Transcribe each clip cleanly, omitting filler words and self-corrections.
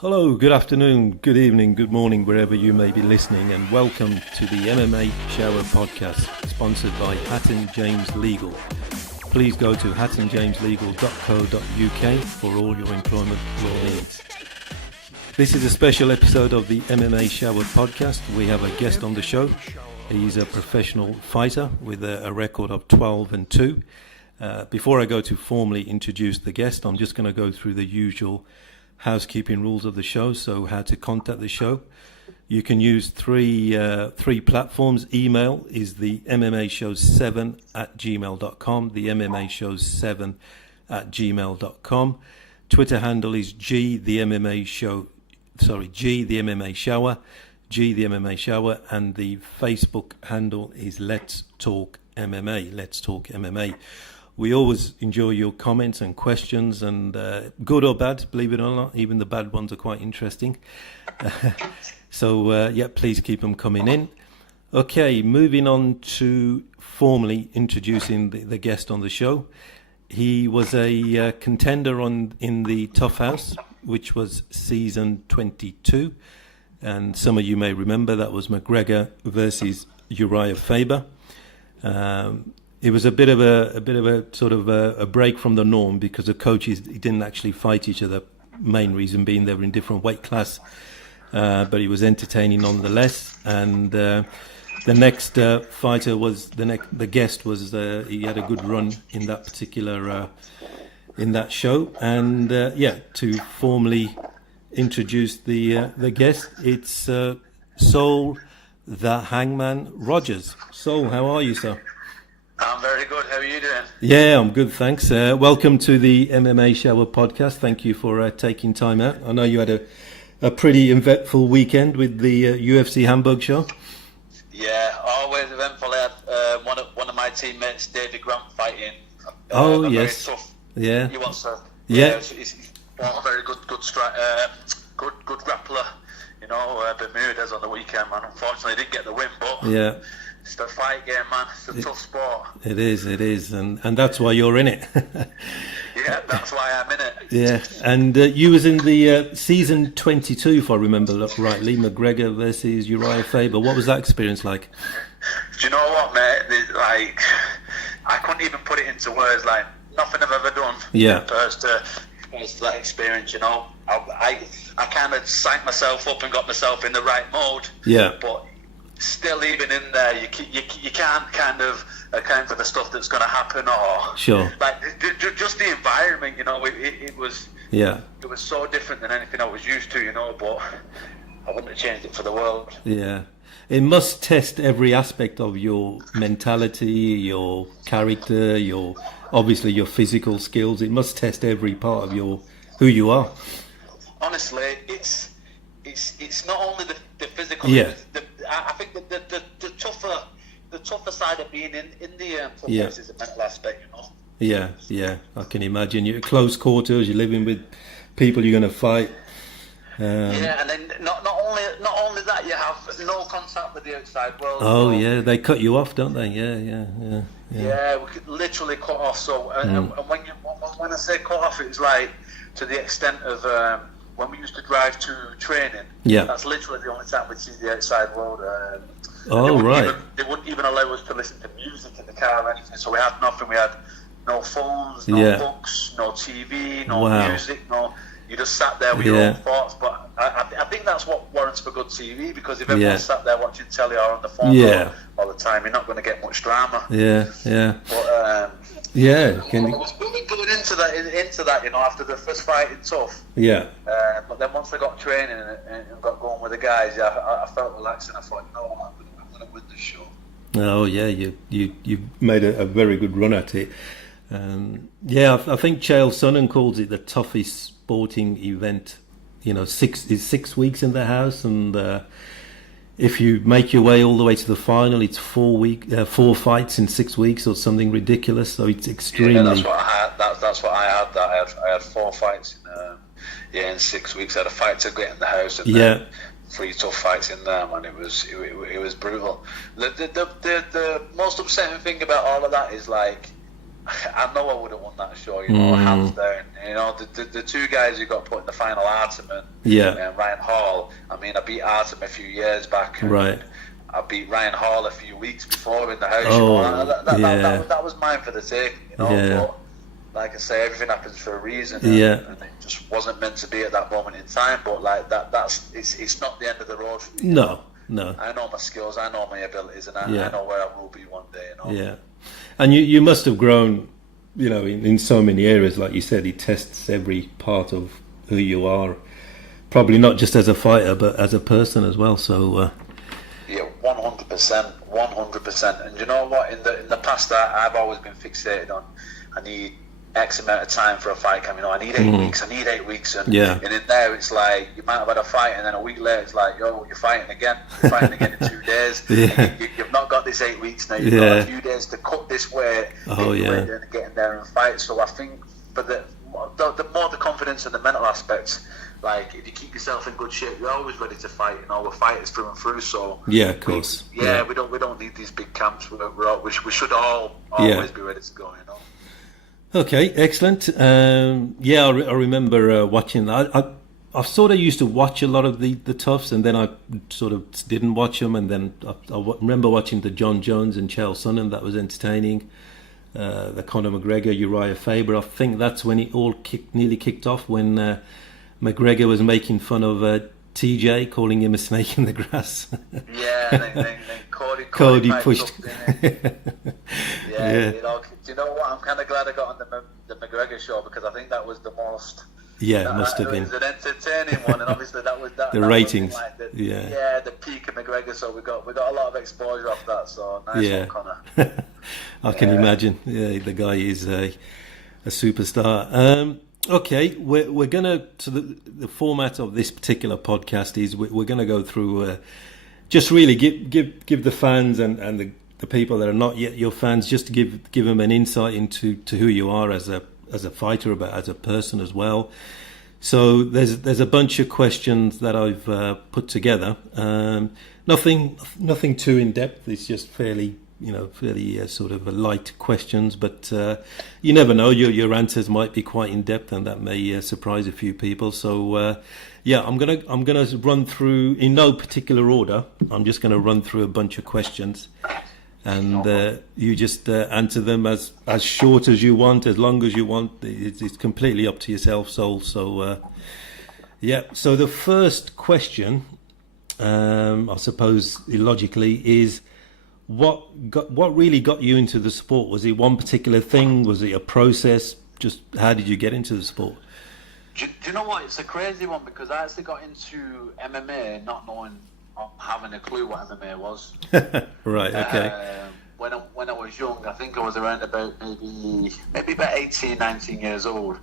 Hello, good afternoon, good evening, good morning, wherever you may be listening, and welcome to the MMA Shower podcast, sponsored by Hatton James Legal. Please go to hattonjameslegal.co.uk for all your employment law needs. This is a special episode of the MMA Shower podcast. We have a guest on the show. He's a professional fighter with a record of 12-2. Before I go to formally introduce the guest, I'm just going to go through the usual housekeeping rules of the show. So how to contact the show. You can use three platforms. Email is the MMAshows7@gmail.com, the MMAshows7@gmail.com. Twitter handle is G the MMA Shower, and the Facebook handle is Let's Talk MMA. We always enjoy your comments and questions, and good or bad, believe it or not, even the bad ones are quite interesting. So please keep them coming in. Okay, moving on to formally introducing the guest on the show. He was a contender in the Tough House, which was season 22, and some of you may remember that was McGregor versus Uriah Faber. It was a bit of a sort of a break from the norm because the coaches didn't actually fight each other. Main reason being they were in different weight class, but it was entertaining nonetheless. And the next fighter was the guest was he had a good run in that particular in that show. And to formally introduce the guest, it's Saul the Hangman Rogers. Saul, how are you, sir? I'm very good. How are you doing? Yeah, I'm good, thanks. Welcome to the MMA Shower podcast. Thank you for taking time out. I know you had a pretty eventful weekend with the UFC Hamburg show. Yeah, always eventful. I had one of my teammates, David Grant, fighting. Yes. Very tough. Yeah. He wants to. Yeah. He's a very good good grappler. You know, Bermudez on the weekend, man. Unfortunately, didn't get the win, but yeah. It's the fight game, man. It's a tough sport. It is, and that's why you're in it. Yeah, that's why I'm in it. Yeah, and you was in the season 22, if I remember rightly, McGregor versus Uriah Faber. What was that experience like? Do you know what, mate? Like, I couldn't even put it into words. Like, nothing I've ever done. Yeah. Compares to that experience, you know. I kind of psyched myself up and got myself in the right mode. Yeah. But still, even in there, you can't kind of account for the stuff that's going to happen, or sure, like just the environment, you know. It was it was so different than anything I was used to, you know. But I wouldn't have changed it for the world. Yeah, it must test every aspect of your mentality, your character, obviously your physical skills. It must test every part of who you are. Honestly, it's not only the physical. Yeah. I think that the tougher side of being in the yeah. is the mental aspect, you know. Yeah, I can imagine. You're at close quarters. You're living with people you're going to fight. Yeah, and then not only that, you have no contact with the outside world. Oh, yeah, they cut you off, don't they? Yeah. Yeah, we could literally cut off. So, and when I say cut off, it's like to the extent of when we used to drive to training. Yeah, that's literally the only time we'd see the outside world. They wouldn't even allow us to listen to music in the car or anything. So we had nothing. We had no phones, no books, no TV, no music, no. You just sat there with your own thoughts. But I think that's what warrants for good TV, because if everyone sat there watching telly or on the phone all the time, you're not going to get much drama. Yeah. But I was really going into that, you know, after the first fight in Tough. Yeah. But then once I got training and got going with the guys, I felt relaxed, and I thought, no, I'm going to win this show. Oh yeah, you made a very good run at it. I think Chael Sonnen calls it the toughest sporting event. You know, 6 weeks in the house, and if you make your way all the way to the final, it's 4 fights in 6 weeks or something ridiculous. So it's extremely. Yeah, that's what I had. That's what I had. I had 4 fights in 6 weeks. I had a fight to get in the house, and then 3 tough fights in there, man. It was brutal. The most upsetting thing about all of that is, like, I know I would have won that show, hands down. The two guys who got put in the final, Artem and Ryan Hall. I mean, I beat Artem a few years back. Right. I beat Ryan Hall a few weeks before in the house. That was mine for the taking. But like I say, everything happens for a reason. And it just wasn't meant to be at that moment in time. But like it's not the end of the road for me. No. I know my skills, I know my abilities, and I know where I will be one day. Yeah. And you must have grown, in so many areas. Like you said, he tests every part of who you are. Probably not just as a fighter, but as a person as well. So. 100%. And you know what? In the past, I've always been fixated on. I need X amount of time for a fight coming on. I need 8 weeks. I need 8 weeks. And in there, it's like you might have had a fight, and then a week later, it's like, yo, you're fighting again. You're fighting again in 2 days. You've not got this 8 weeks now. You've got a few days to cut this weight. And get in there and fight. So I think, but the more the confidence and the mental aspects. Like, if you keep yourself in good shape, you're always ready to fight. We're fighters through and through. So of course. We don't need these big camps. We should all always be ready to go. Okay, excellent. I remember watching that. I sort of used to watch a lot of the toughs, and then I sort of didn't watch them. And then I remember watching the John Jones and Chael Sonnen. That was entertaining. The Conor McGregor, Uriah Faber. I think that's when it all nearly kicked off, when McGregor was making fun of TJ, calling him a snake in the grass. Then Cody pushed. Do you know what? I'm kind of glad I got on the McGregor show, because I think that was the most. It must have been. It was an entertaining one, and obviously that was the ratings. Was like the peak of McGregor. So we got a lot of exposure off that. So nice one, Conor. I can imagine. Yeah, the guy is a superstar. Okay, we're gonna. So the format of this particular podcast is we're gonna go through. Just really give the fans and the people that are not yet your fans, just to give them an insight into who you are as a fighter, but as a person as well. So there's a bunch of questions that I've put together. Nothing too in depth. It's just fairly sort of light questions, but you never know. Your answers might be quite in depth, and that may surprise a few people. So I'm gonna run through in no particular order. I'm just gonna run through a bunch of questions, and you just answer them as short as you want, as long as you want. It's completely up to yourself, Saul. So So the first question, I suppose illogically, is what really got you into the sport? Was it one particular thing? Was it a process? Just how did you get into the sport? Do you know what? It's a crazy one, because I actually got into MMA not knowing, having a clue what MMA was. Right. Okay. When I was young, I think I was around about maybe about 18, 19 years old.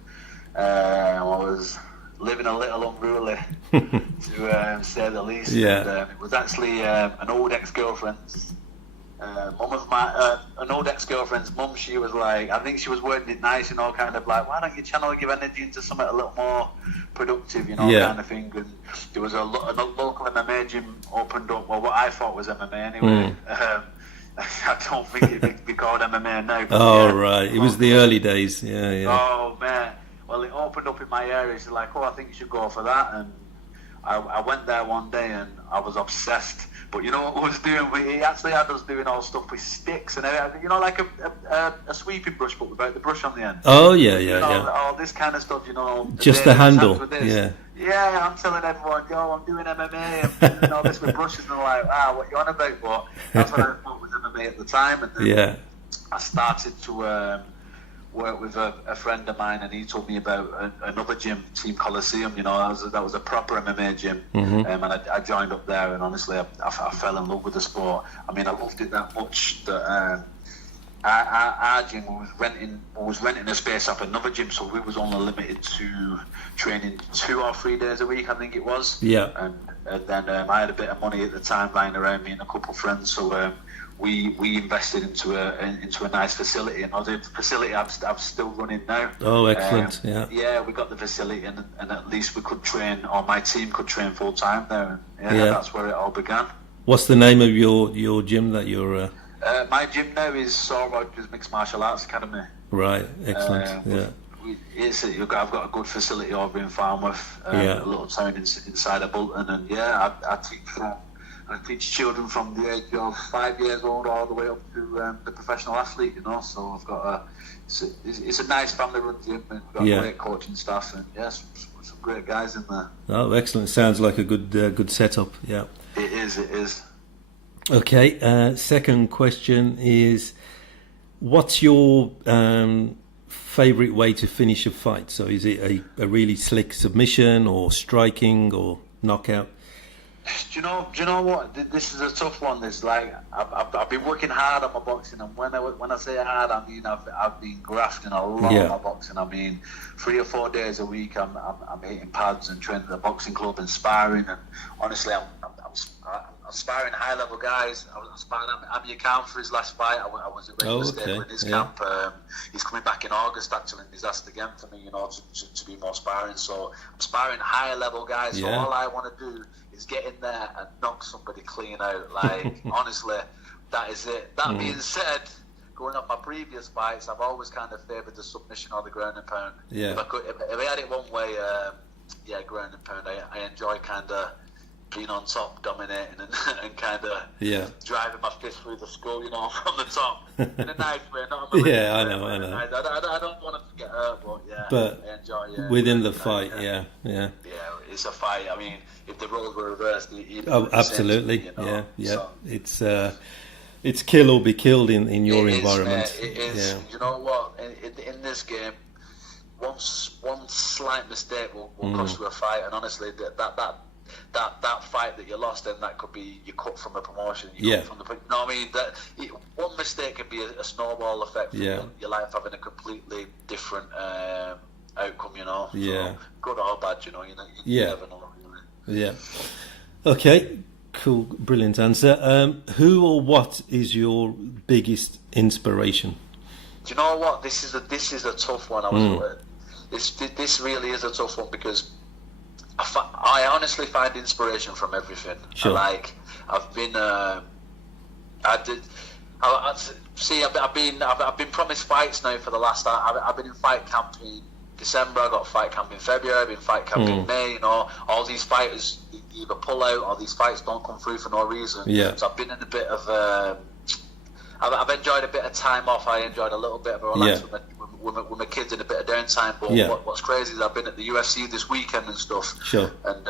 I was living a little unruly, to say the least. Yeah. And, it was actually an old ex-girlfriend's. An old ex-girlfriend's mum. She was like, I think she was wording it nice, kind of like, why don't you channel your energy into something a little more productive, kind of thing. And there was a local MMA gym opened up. Well, what I thought was MMA anyway. I don't think it'd be called MMA now. Oh, right. It was the early days. Yeah. Oh, man. Well, it opened up in my area. She's like, I think you should go for that. And I went there one day, and I was obsessed. But you know what I was doing? He actually had us doing all stuff with sticks and everything, like a sweeping brush, but without the brush on the end. Oh, yeah. All this kind of stuff, Just the handle. Yeah, I'm telling everyone, I'm doing MMA, I'm doing all this with brushes, and they're like, what you on about? But that's what I thought was MMA at the time. And then I started to work with a friend of mine, and he told me about another gym, Team Coliseum. That was a proper MMA gym, and I joined up there, and honestly, I fell in love with the sport. I mean, I loved it that much that our gym was renting a space up another gym, so we was only limited to training 2 or 3 days a week, I think it was. Yeah. And then I had a bit of money at the time lying around, me and a couple of friends, so we invested into a nice facility, and the facility I'm still running now. Oh, excellent! Yeah, we got the facility, and at least we could train, or my team could train full time there. And that's where it all began. What's the name of your gym that you're? My gym now is Saul Rogers Mixed Martial Arts Academy. Right, excellent. I've got a good facility over in Farnworth, a little town inside of Bolton, and I teach children from the age of 5 years old all the way up to the professional athlete. So I've got it's a nice family-run gym, and we've got great coaching staff, and some great guys in there. Oh, excellent! Sounds like a good setup. Yeah, it is. Okay. Second question is, what's your favorite way to finish a fight? So is it a really slick submission or striking or knockout? Do you know what? This is a tough one. It's like I've been working hard on my boxing, and when I say hard, I mean I've been grafting a lot on my boxing. I mean 3 or 4 days a week, I'm hitting pads and training at the boxing club and sparring. And honestly, I'm sparring high level guys. I'm sparring Amir Khan for his last fight. I was at regular stable in his camp. He's coming back in August actually, and he's asked again for me, to be more sparring. So I'm sparring higher level guys. So all I want to do is get in there and knock somebody clean out. Like honestly, that is it. That being said, going off my previous fights, I've always kind of favoured the submission or the ground and pound. Yeah. If I had it one way, ground and pound. I enjoy kind of being on top, dominating, and kind of driving my fist through the skull, from the top in a nice way, not a malicious way. I know. I don't want to get hurt, but I enjoy. Within the fight, yeah, it's a fight. I mean, if the roles were reversed, absolutely, So, it's kill or be killed in your environment. It is. You know what? In this game, one slight mistake will cost you a fight, and honestly, that fight that you lost, then that could be you cut from a promotion. Cut from one mistake can be a snowball effect for your life having a completely different outcome. So, good or bad, you never know. Really. Yeah. Okay. Cool. Brilliant answer. Who or what is your biggest inspiration? Do you know what? This is a tough one. This really is a tough one because I honestly find inspiration from everything. Sure. I've been promised fights now for the last. I've been in fight camp in December. I got fight camp in February. I've been fight camp in May. All these fighters either pull out or these fights don't come through for no reason. Yeah. So I've been in a bit of. I've enjoyed a bit of time off. I enjoyed a little bit of a relax with my kids and a bit of downtime. But what's crazy is I've been at the UFC this weekend and stuff. Sure. And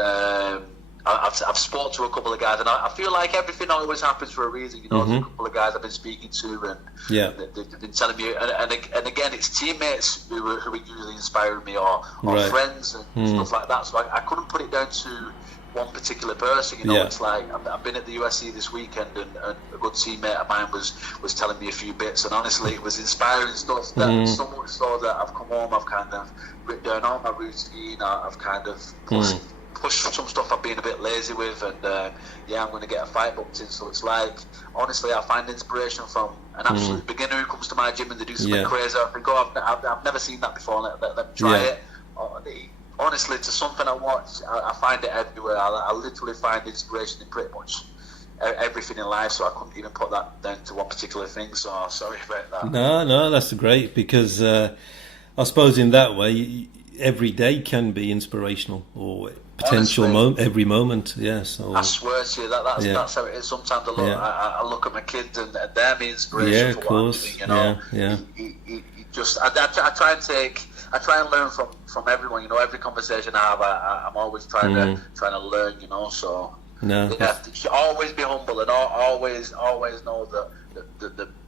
I've spoke to a couple of guys, and I feel like everything always happens for a reason. There's a couple of guys I've been speaking to, and they've been telling me. And again, it's teammates who are usually inspiring me, or friends and stuff like that. So I couldn't put it down to one particular person. It's like I've been at the UFC this weekend, and a good teammate of mine was telling me a few bits, and honestly, it was inspiring stuff. That so much so that I've come home, I've kind of written down all my routine. I've kind of pushed some stuff I've been a bit lazy with, and I'm going to get a fight booked in. So it's like, honestly, I find inspiration from an absolute beginner who comes to my gym and they do something crazy. I think, I've never seen that before. Let them try it. Honestly, to something I watch, I find it everywhere. I literally find inspiration in pretty much everything in life, so I couldn't even put that down to one particular thing. So sorry about that. No, that's great, because I suppose in that way, every day can be inspirational, or potential every moment. So I swear to you, that's how it is. Sometimes I look at my kids and they're my inspiration for what I'm doing. I try and learn from everyone. Every conversation I have, I'm always trying to learn. So always be humble, and always know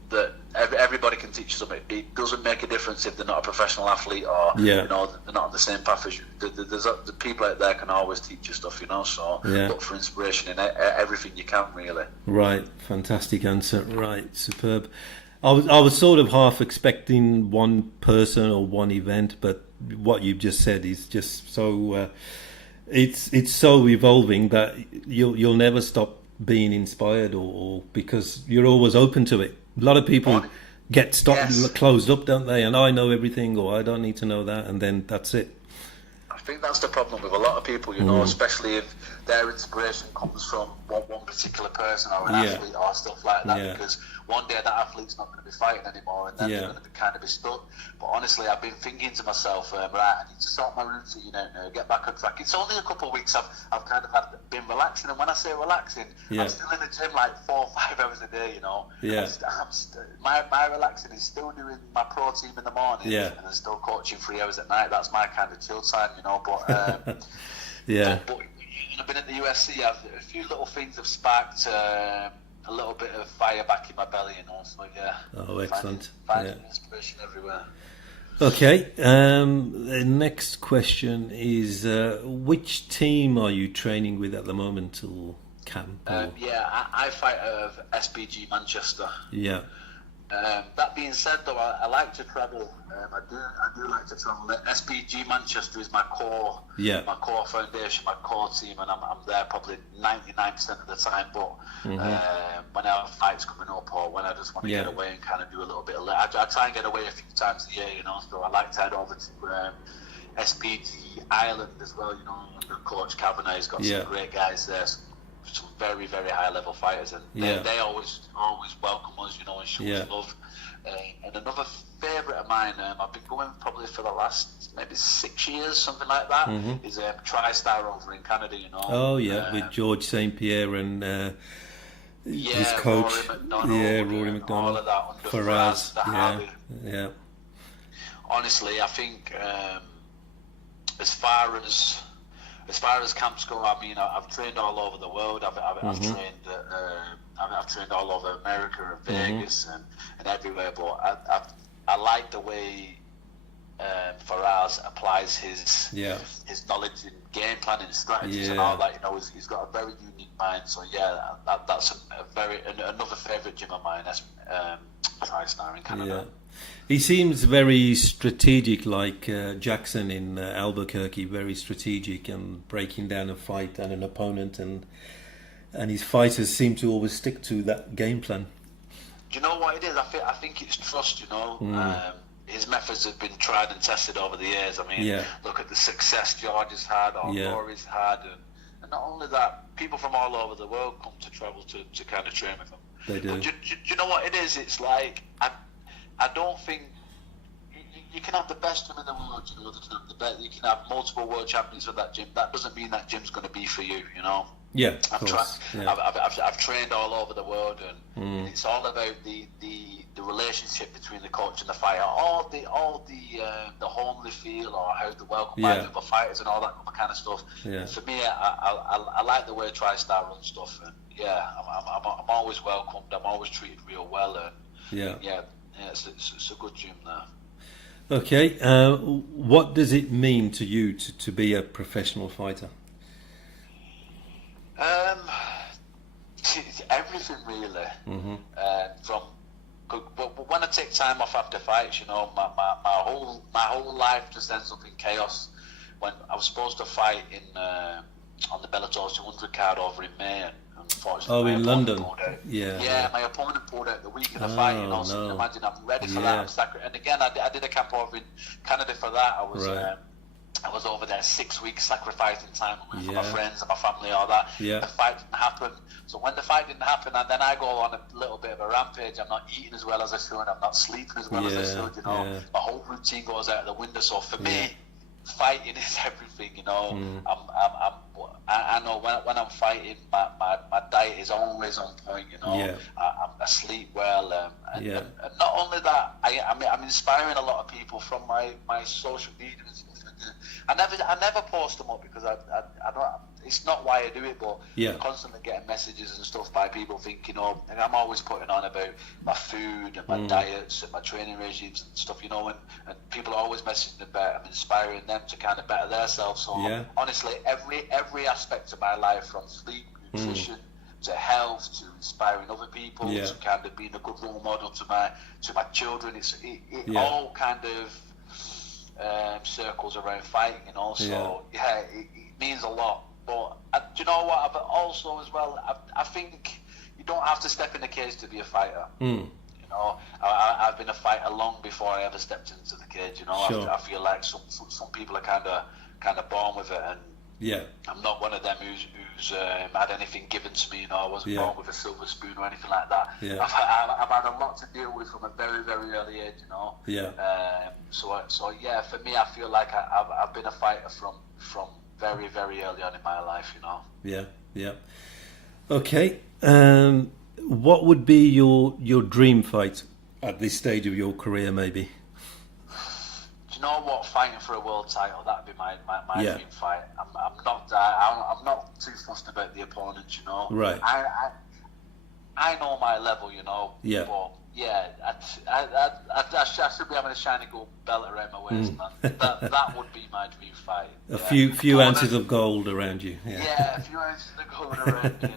that everybody can teach you something. It doesn't make a difference if they're not a professional athlete, or they're not on the same path as you. The people out there can always teach you stuff. So look for inspiration in everything you can, really. Right, fantastic answer. Right, superb. I was sort of half expecting one person or one event, but what you've just said is just so it's so evolving that you'll never stop being inspired, or because you're always open to it. A lot of people get closed up, don't they? And I know everything, or I don't need to know that, and then that's it. I think that's the problem with a lot of people, especially if their inspiration comes from one particular person or an athlete or stuff like that. Because one day that athlete's not going to be fighting anymore, and then they're going to be kind of be stuck. But honestly, I've been thinking to myself, right, I need to sort my routine out now, get back on track. It's only a couple of weeks I've kind of been relaxing, and when I say relaxing, I'm still in the gym like 4 or 5 hours a day, you know. Yeah. My relaxing is still doing my pro team in the morning, and then still coaching 3 hours at night. That's my kind of chill time, you know. But but I've been at the UFC. A few little things have sparked a little bit of fire back in my belly, you know. So Oh, excellent. Finding inspiration everywhere. Okay. The next question is, which team are you training with at the moment, or camp? Or? I fight out of SPG Manchester. Yeah. That being said, though, I like to travel. I do like to travel. SPG Manchester is my core foundation, my core team, and I'm there probably 99% of the time. But when I have fights coming up, or when I just want to get away and kind of do a little bit of, I try and get away a few times a year, you know. So I like to head over to SPG Ireland as well, you know. Under Coach Kavanagh, he's got some great guys there. Some very, very high level fighters, and they always welcome us, you know, and show us love. And another favourite of mine, I've been going probably for the last maybe 6 years, something like that, is TriStar over in Canada, you know. Oh yeah, with George St. Pierre and his coach, Rory McDonald, all of that under Faraz, yeah. Honestly, I think as far as camps go, I mean, I've trained all over the world. I've trained all over America and Vegas and everywhere. But I like the way Faraz applies his knowledge in game planning, strategies, and all that. You know, he's got a very unique mind. So that's another favourite gym of mine. That's TriStar in Canada. Yeah. He seems very strategic, like Jackson in Albuquerque, very strategic and breaking down a fight and an opponent, and his fighters seem to always stick to that game plan. Do you know what it is? I think it's trust, you know. His methods have been tried and tested over the years. I mean, look at the success George has had, or Rory's had, and not only that, people from all over the world come to travel to kind of train with him. They do. But do you know what it is? It's like, I don't think you can have the best gym in the world, you know. You can have multiple world champions at that gym. That doesn't mean that gym's going to be for you, you know. Yeah, I've trained all over the world, and it's all about the relationship between the coach and the fighter, all the homely feel, or how the welcome by the fighters and all that kind of stuff. Yeah. For me, I like the way TriStar runs stuff, and I'm always welcomed. I'm always treated real well, and it's a good gym there. Okay, what does it mean to you to be a professional fighter? Everything really. But when I take time off after fights, you know, my whole life just ends up in chaos. When I was supposed to fight on the Bellator 200 card over in May, and unfortunately, in London. My opponent pulled out the week of the fight. You know, so you can imagine I'm ready for that. And again, I did a camp over in Canada for that. I was over there 6 weeks sacrificing time away from my friends and my family, all that. The fight didn't happen. So when the fight didn't happen, and then I go on a little bit of a rampage, I'm not eating as well as I should, I'm not sleeping as well as I should, you know. My whole routine goes out of the window. So for me, fighting is everything, you know. I know when I'm fighting, my diet is always on point, you know. I sleep well, and not only that, I'm inspiring a lot of people from my social media and stuff. I never post them up because I don't. It's not why I do it, but I'm constantly getting messages and stuff by people thinking, you know, and I'm always putting on about my food and my diets and my training regimes and stuff, you know, and people are always messaging about I'm inspiring them to kind of better themselves. So honestly, every aspect of my life, from sleep, nutrition, to health, to inspiring other people, to kind of being a good role model to my children, it all kind of circles around fighting, you know. So it means a lot. But do you know what? I've also as well, I think you don't have to step in the cage to be a fighter. You know, I've been a fighter long before I ever stepped into the cage. You know, I feel like some people are kind of born with it, and Yeah. I'm not one of them who's had anything given to me. I wasn't born with a silver spoon or anything like that. Yeah. I've had a lot to deal with from a very, very early age. Yeah. So yeah, for me, I feel like I've been a fighter from very, very early on in my life. Yeah. Yeah. Okay. What would be your dream fight at this stage of your career, maybe? Do you know what? Fighting for a world title, that'd be my dream fight. I'm not too fussed about the opponents, Right. I know my level, Yeah. But yeah, I should be having a shiny gold belt around my waist, man. That would be my dream fight. A few ounces of gold around you. Yeah, a few ounces of gold around me,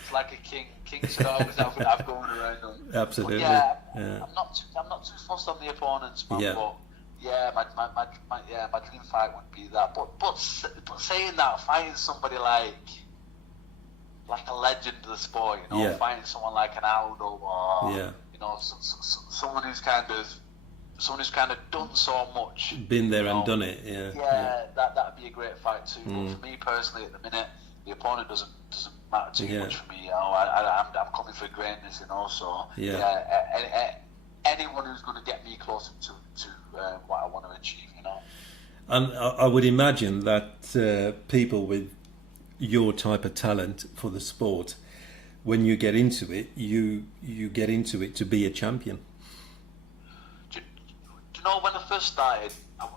It's like a king. Kings should always have gold around them. Absolutely. But yeah. I'm not too fussed on the opponents, man. Yeah. But yeah, my dream fight would be that. But saying that, fighting somebody like a legend of the sport, fighting someone like an Aldo or someone who's kind of done so much, been there and done it. Yeah. That'd be a great fight too. But for me personally, at the minute, the opponent doesn't matter too much for me. I'm coming for greatness, So anyone who's going to get me closer to what I want to achieve, And I would imagine that people with your type of talent for the sport, when you get into it, you get into it to be a champion. Do you know, when I first started, I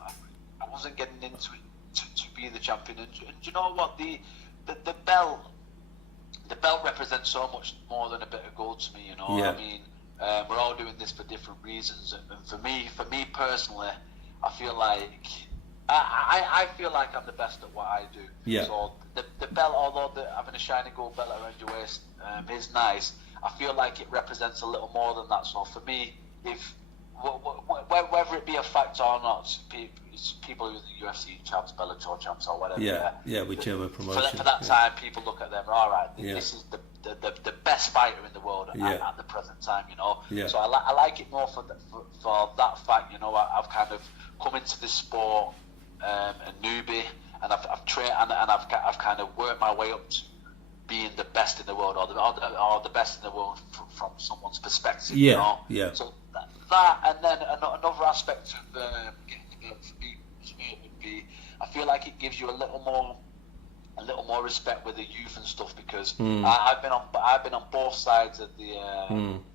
wasn't getting into it to be the champion. And do you know what? The belt represents so much more than a bit of gold to me. Yeah. I mean, we're all doing this for different reasons, and for me personally, I feel like I feel like I'm the best at what I do. Yeah. So the belt, although having a shiny gold belt around your waist is nice, I feel like it represents a little more than that. So for me, if whether it be a fact or not, it's people who are the UFC champs, Bellator champs, or whatever. Yeah, whichever promotion. For that time, people look at them. All right, this is the best fighter in the world at the present time. Yeah. So I like it more for that fact. I've kind of come into this sport a newbie, and I've trained and I've kind of worked my way up to being the best in the world, or the best in the world from someone's perspective. Yeah. So that, and then another aspect of getting the belt for me would be, I feel like it gives you a little more respect with the youth and stuff, because I've been on both sides of the.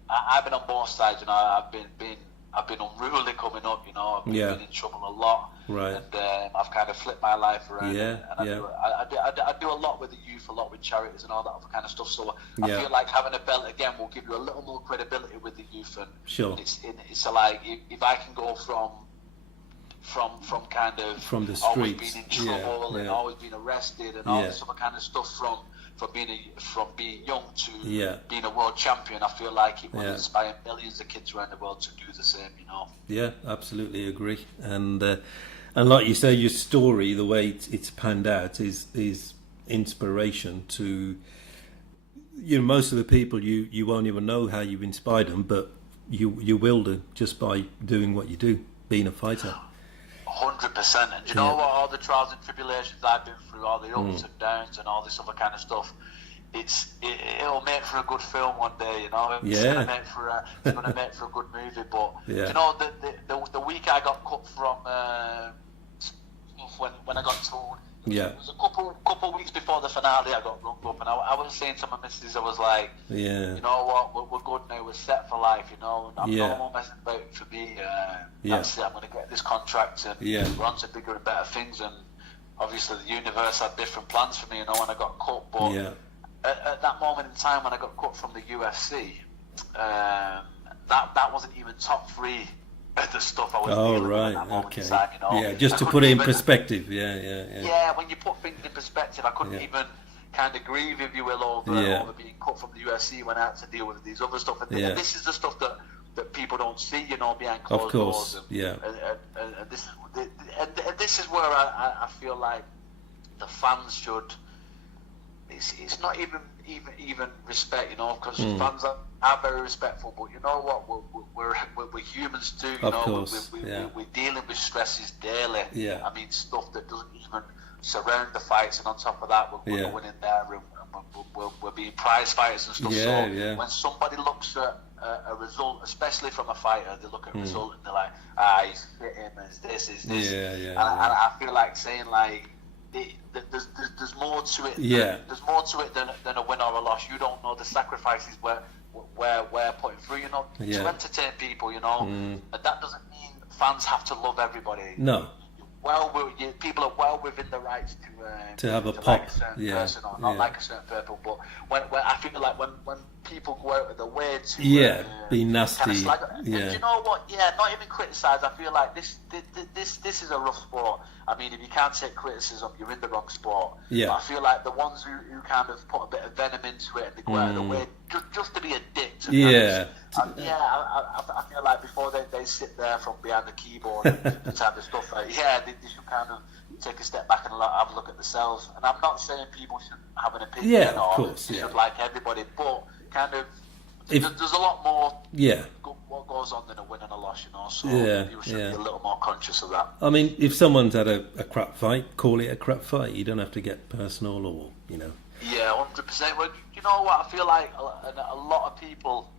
I've been on both sides, I've been unruly coming up, I've been in trouble a lot, right? And I've kind of flipped my life around. Yeah, and I do a lot with the youth, a lot with charities and all that other kind of stuff. So I feel like having a belt again will give you a little more credibility with the youth, and sure, it's like if I can go from kind of from the always streets, being in trouble and always being arrested and all this other kind of stuff from being young to being a world champion, I feel like it will inspire millions of kids around the world to do the same. Yeah, absolutely agree. And like you say, your story, the way it's panned out, is inspiration to most of the people. You won't even know how you've inspired them, but you will do, just by doing what you do, being a fighter. 100%. And do you know what? All the trials and tribulations I've been through, all the ups and downs and all this other kind of stuff, it'll make for a good film one day. It's gonna make for a good movie. But the week I got cut from when I got told, it was a couple weeks before the finale, I got rung up, and I was saying to my missus, I was like, you know what, we're good now, we're set for life, I'm no more messing about for me. That's it, I'm going to get this contract, and we're on to bigger and better things. And obviously the universe had different plans for me, when I got cut. But at that moment in time when I got cut from the UFC, that wasn't even top 3 of the stuff I was dealing with at that moment in time, Yeah, just to put it in perspective. Yeah, when you put things in perspective, I couldn't even kind of grieve, if you will, over being cut from the UFC when I had to deal with these other stuff. And this is the stuff that people don't see, behind closed doors. And this is where I feel like the fans should. It's not even respect, because fans are very respectful. But you know what? We're humans too. Of course, we're dealing with stresses daily. Yeah. I mean, stuff that doesn't even surround the fights, and on top of that, we're going in there and we're being prize fighters and stuff. When somebody looks at a result, especially from a fighter, they look at a result and they're like, he's hit him, is this. And I feel like saying like, there's more to it. There's more to it than a win or a loss. You don't know the sacrifices we're putting through, to entertain people, and that doesn't mean fans have to love everybody. No. People are well within the rights to have a pop, like a certain person or not like a certain person. But when I feel like when people go out of their way to be nasty, kind of slag, and you know what? Not even criticise. I feel like this is a rough sport. I mean, if you can't take criticism, you're in the wrong sport. But I feel like the ones who kind of put a bit of venom into it and they go out of the way just to be a dick. To I feel like before they sit there from behind the keyboard and type of stuff, they should kind of take a step back and have a look at themselves. And I'm not saying people should have an opinion should like everybody, but kind of there's a lot more what goes on than a win and a loss, so people should be a little more conscious of that. I mean, if someone's had a crap fight, call it a crap fight. You don't have to get personal or, Yeah, 100%. Well, you know what? I feel like a lot of people,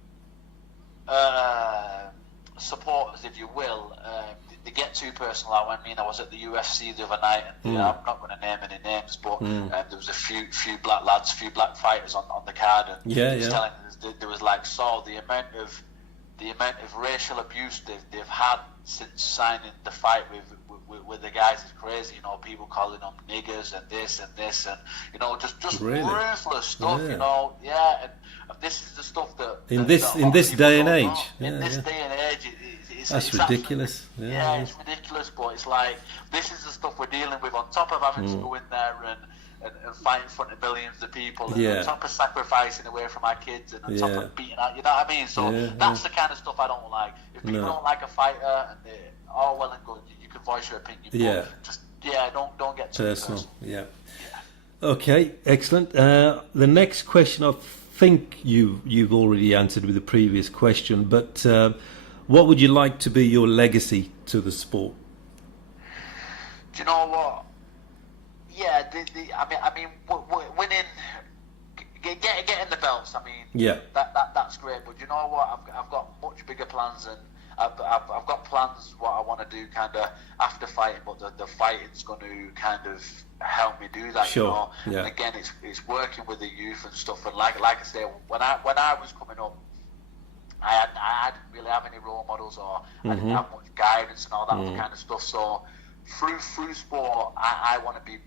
supporters, if you will, they get too personal. I was at the UFC the other night, and I'm not going to name any names, but there was a few black lads, few black fighters on the card, and he was telling us that there was like, Saul, the amount of racial abuse they've had since signing the fight with the guys is crazy. People calling them niggers and this and just really? ruthless stuff. And this is the stuff that in this day and age. Day and age, it's ridiculous. It's ridiculous, but it's like this is the stuff we're dealing with on top of having to go in there and fight in front of millions of people, and on top of sacrificing away from our kids, and on top of beating out, you know what I mean? So that's the kind of stuff I don't like. If people don't like a fighter, and they're all well and good, you can voice your opinion, but just don't get too personal. Okay, excellent. The next question, I think you've already answered with the previous question, but what would you like to be your legacy to the sport? Do you know what? I mean, winning, getting the belts. I mean, that's great. But you know what? I've got much bigger plans, and I've got plans what I want to do kind of after fighting. But the fighting's going to kind of help me do that. Sure. And again, it's working with the youth and stuff. And like I say, when I was coming up, I didn't really have any role models, or I didn't have much guidance and all that kind of stuff. So through sport, I want to be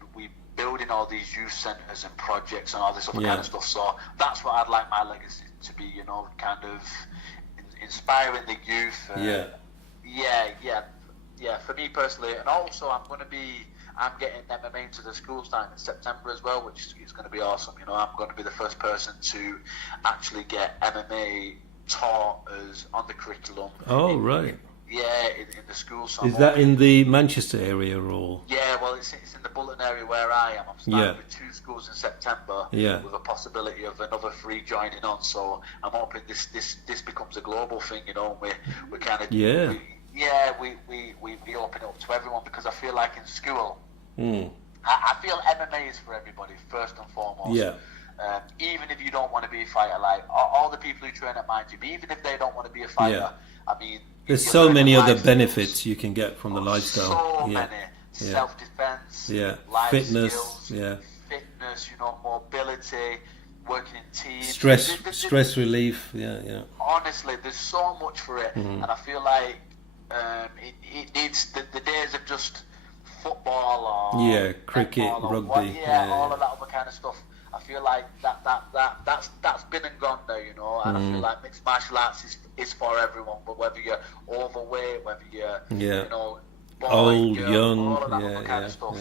building all these youth centres and projects and all this other kind of stuff. So that's what I'd like my legacy to be, kind of inspiring the youth. For me personally, and also I'm getting MMA into the school starting in September as well, which is going to be awesome. I'm going to be the first person to actually get MMA taught as on the curriculum. Oh, right. In the school. So is that in the Manchester area or? Yeah, well, it's in the Bolton area where I am. I'm starting with 2 schools in September, with a possibility of another 3 joining on. So I'm hoping this becomes a global thing. We kind of we open it up to everyone, because I feel like in school, I feel MMA is for everybody first and foremost. Even if you don't want to be a fighter, like all the people who train at my gym, even if they don't want to be a fighter, I mean, there's so many other benefits you can get from the lifestyle. So many. Self-defense, life fitness, skills, fitness, mobility, working in teams, stress relief. Honestly, there's so much for it, and I feel like it needs the days of just football or cricket, rugby, all of that other kind of stuff. I feel like that's been and gone now, and I feel like mixed martial arts is for everyone. But whether you're overweight, whether you're boy, old, girl, young, all of that other kind of stuff,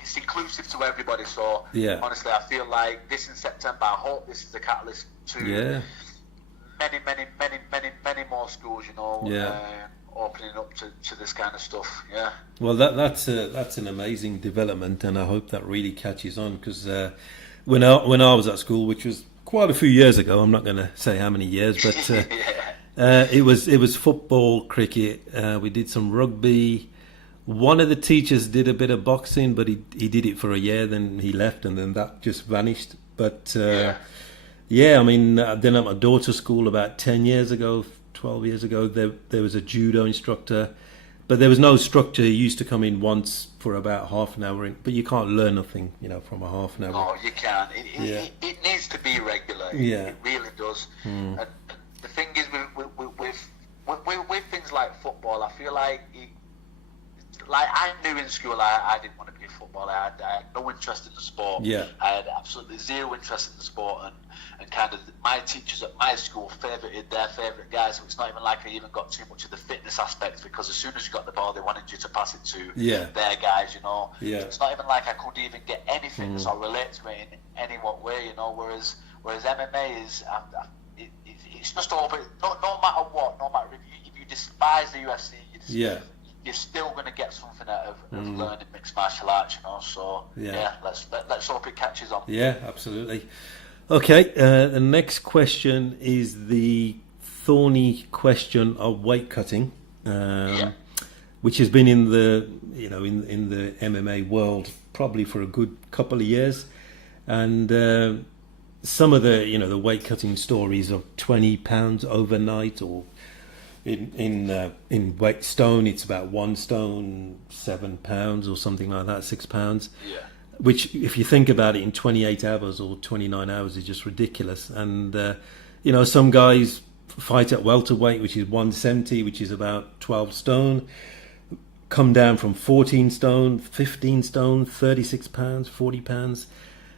it's inclusive to everybody. So honestly, I feel like this in September, I hope this is a catalyst to many more schools, opening up to this kind of stuff. Well, that's an amazing development, and I hope that really catches on, because when I was at school, which was quite a few years ago, I'm not going to say how many years, but it was football, cricket. We did some rugby, One of the teachers did a bit of boxing, but he did it for a year, then he left, and then that just vanished. But I mean, then at my daughter's school about 10 years ago, 12 years ago, there was a judo instructor, but there was no structure. He used to come in once for about half an hour, but you can't learn nothing, from a half an hour. No, you can't. It needs to be regular. Yeah. It really does. And the thing is, with things like football, I feel like I knew in school I didn't want to be a footballer. I had no interest in the sport. Yeah. I had absolutely zero interest in the sport, and kind of my teachers at my school favoured their favourite guys. So it's not even like I even got too much of the fitness aspect, because as soon as you got the ball, they wanted you to pass it to their guys. Yeah. So it's not even like I could even get any fitness or relate to it in any what way. Whereas MMA is it's just over. No matter what, no matter if you despise the UFC, you're still going to get something out of learning mixed martial arts, So let's hope it catches on. Yeah, absolutely. Okay, the next question is the thorny question of weight cutting, which has been in the in the MMA world probably for a good couple of years, and some of the the weight cutting stories of 20 pounds overnight, or in weight stone, it's about 1 stone, 7 pounds or something like that, 6 pounds. Yeah. Which, if you think about it, in 28 hours or 29 hours is just ridiculous. And, some guys fight at welterweight, which is 170, which is about 12 stone, come down from 14 stone, 15 stone, 36 pounds, 40 pounds.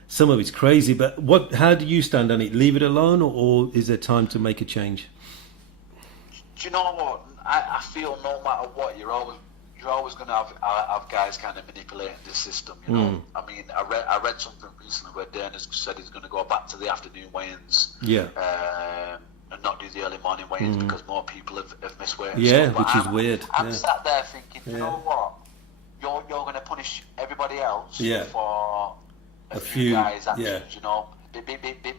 Some of it's crazy, but how do you stand on it? Leave it alone, or is there time to make a change? Do you know what? I feel no matter what, you're always going to have guys kind of manipulating the system. I mean, I read something recently where Dana's said he's going to go back to the afternoon weigh-ins. And not do the early morning weigh-ins because more people have missed weight. Yeah, which is weird. I'm sat there thinking, you know what? You're going to punish everybody else for a few guys' actions,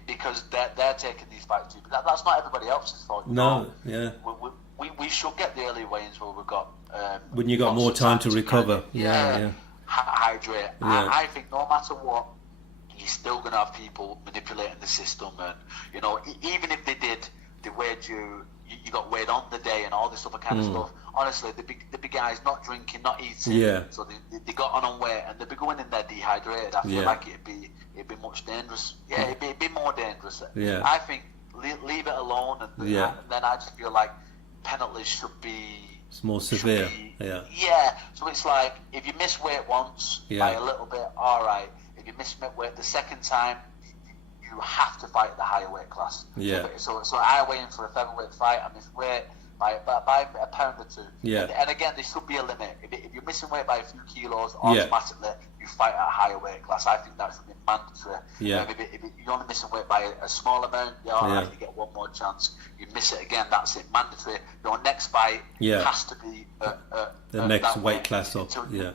because they're taking these fights too. But that's not everybody else's fault. We should get the early weigh-ins where we've got when you got more time to recover. Hydrate. I think no matter what, you're still going to have people manipulating the system, and even if they weighed you got weighed on the day and all this other kind of stuff. Honestly, the big guys not drinking, not eating, so they got on weight, and they'd be going in there dehydrated. I feel like it'd be much dangerous. It'd be more dangerous. I think leave it alone, and then I just feel like penalties should be more severe. So it's like, if you miss weight once by a little bit, all right. If you miss weight the second time, you have to fight the higher weight class. So I weigh in for a featherweight fight. I miss weight by a pound or two. And again, there should be a limit. If you're missing weight by a few kilos, automatically you fight at a higher weight class. I think that should be mandatory. If you're only missing weight by a small amount, you get one more chance. You miss it again, that's it, mandatory. Your next fight has to be the next weight class up. You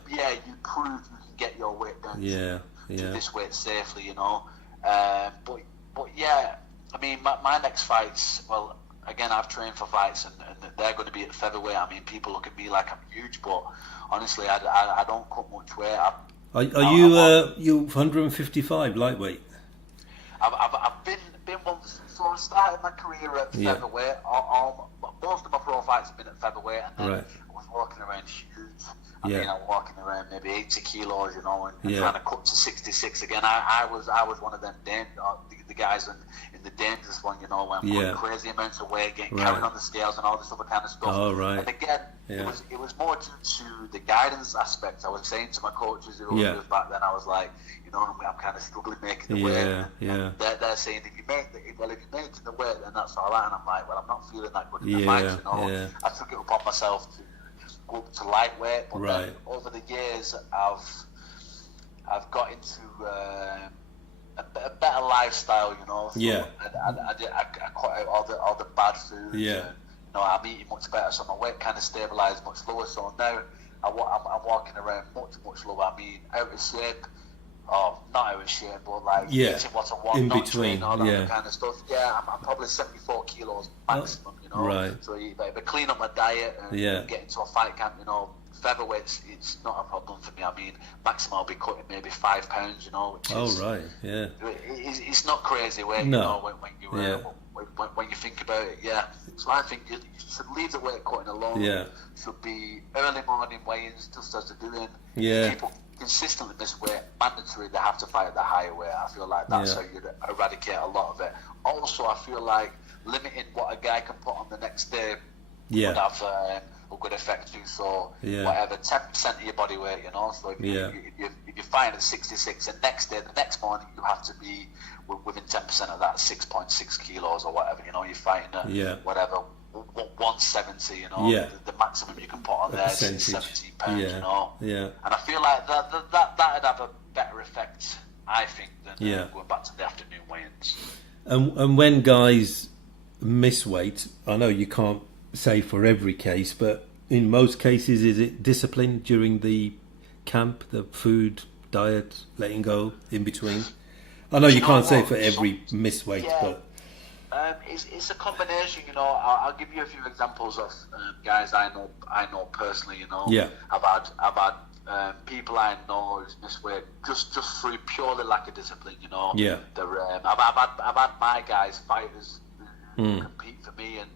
prove you can get your weight down to this weight safely, But I mean, my next fights, well, again, I've trained for fights, and they're going to be at featherweight. I mean, people look at me like I'm huge, but honestly, I don't cut much weight. Are you 155 lightweight? I've been once. So I started my career at featherweight. Most of my pro fights have been at featherweight, and then I was walking around huge. I mean, I'm walking around maybe 80 kilos, and trying to cut to 66 again. I was one of them the guys in the dangerous one, when I'm putting crazy amounts of weight, getting carried on the scales and all this other kind of stuff. And again, it was more due to the guidance aspect. I was saying to my coaches who were back then, I was like, I'm kind of struggling making the weight. They're saying, if you make the weight, then that's all right. And I'm like, well, I'm not feeling that good in the fight, I took it upon myself to go up to lightweight, but then over the years I've got into a better lifestyle, So I cut out all the bad food. I'm eating much better, so my weight kind of stabilised much lower. So now I'm walking around much lower. I mean, out of shape, not out of shape, but like yeah, eating what I want, in not between, training, all that kind of stuff. Yeah, I'm probably 74 kilos maximum, you know. Right. So if I clean up my diet and get into a fight camp, you know, featherweights, it's not a problem for me. I mean, maximum I'll be cutting maybe 5 pounds, you know. Which is, right, yeah. It's not crazy weight, no. You know, when you think about it, yeah. So I think you should leave the weight cutting alone. Yeah. Should be early morning weigh-ins, just as they're doing. Yeah. People consistently miss weight, mandatory, they have to fight at the higher weight. I feel like that's how you eradicate a lot of it. Also, I feel like limiting what a guy can put on the next day would have a good effect too. So whatever, 10% of your body weight, you know. So if you're fighting at 66, and the next morning you have to be within 10% of that, 6.6 kilos or whatever, you know. You're fighting at whatever, 170, you know. The maximum you can put on there is 17 pounds, you know. And I feel like that'd have a better effect, I think, than going back to the afternoon weigh-ins. And when guys miss weight, I know you can't say for every case, but in most cases, is it discipline during the camp, the food, diet, letting go, in between? I know you can't say for every miss weight, but it's a combination, you know. I'll give you a few examples of guys I know personally, you know. I've had people I know who's missed weight just through purely lack of discipline, you know. I've had my guys, fighters, who compete for me, and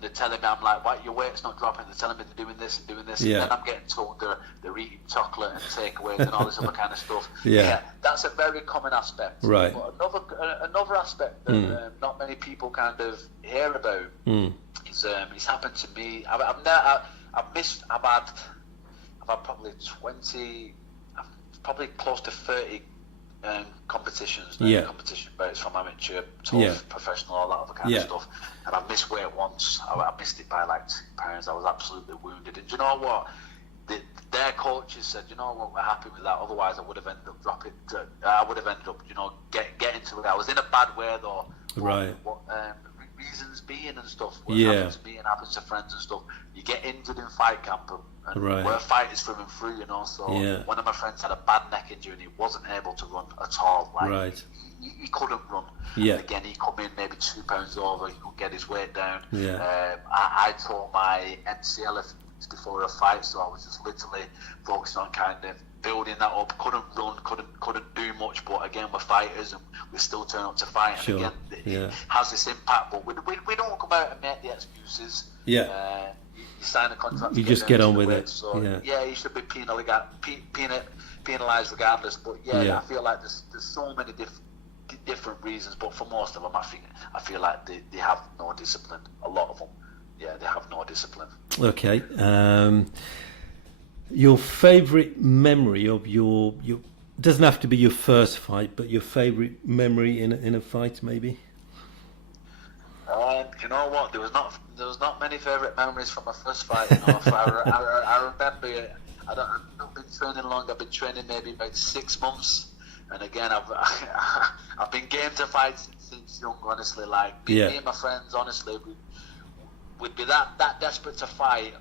they're telling me, I'm like, why your weight's not dropping? They're telling me they're doing this, and then I'm getting told they're eating chocolate and takeaways and all this other kind of stuff. That's a very common aspect. Right. But another aspect that not many people kind of hear about is it's happened to me. I've had probably 20, probably close to 30 competitions, competition bouts from amateur, tough, professional, all that other kind of stuff. And I missed weight once. I missed it by like 2 pounds. I was absolutely wounded. And do you know what? Their coaches said, you know what, we're happy with that. Otherwise, I would have ended up dropping. I would have ended up, you know, getting to it. I was in a bad way though. Right. Reasons being and stuff. What happens to me and happens to friends and stuff. You get injured in fight camp, and we're fighters through and through, you know. So one of my friends had a bad neck injury and he wasn't able to run at all. Like, he couldn't run. Again, he come in maybe 2 pounds over. He could get his weight down. I tore my MCL a few weeks before a fight, so I was just literally focusing on kind of building that up. Couldn't run, couldn't do much, but again, we're fighters and we still turn up to fight. And again, it has this impact, but we don't come out and make the excuses. You sign a contract. You just get on with it. So you should be penalised regardless. But I feel like there's so many different reasons, but for most of them, I feel like they have no discipline. A lot of them, they have no discipline. Okay. Your favourite memory of your doesn't have to be your first fight, but your favourite memory in a fight, maybe. You know what? There was not many favourite memories from my first fight. You know, I remember. I've not been training long. I've been training maybe about 6 months, and again, I've been game to fight since young. Honestly, like me and my friends, honestly, we'd be that desperate to fight.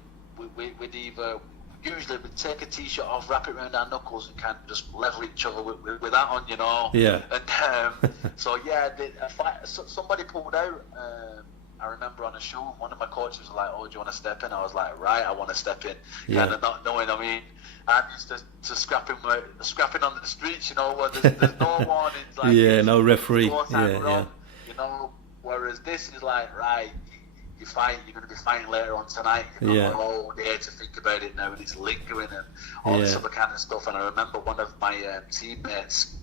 We'd either usually we'd take a t-shirt off, wrap it around our knuckles, and kind of just level each other with that on, you know. And somebody pulled out. I remember on a show, one of my coaches was like, "Oh, do you want to step in?" I was like, "Right, I want to step in." Kind of not knowing. I mean, I'm used to scrapping on the streets, you know, where there's no warnings. Like, no referee. You know, whereas this is like, right, you fight, you're going to be fighting later on tonight. You've got all day to think about it now, and it's lingering and all this other kind of stuff. And I remember one of my teammates,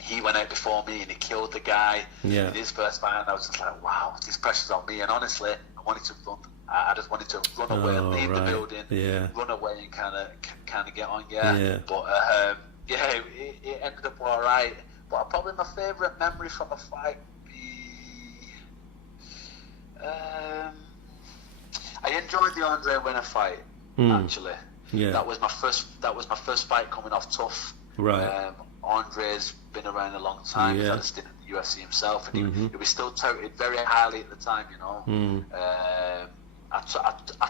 he went out before me and he killed the guy in his first fight, and I was just like, wow, this pressure's on me. And honestly, I wanted to run. I just wanted to run away and leave the building, run away and kind of get on. But it ended up all right. But probably my favourite memory from a fight would be I enjoyed the Andre Winner fight. Actually, that was my first fight coming off tough. Right. Andre's been around a long time. He's had a stint in the UFC himself, and he was still touted very highly at the time. You know, I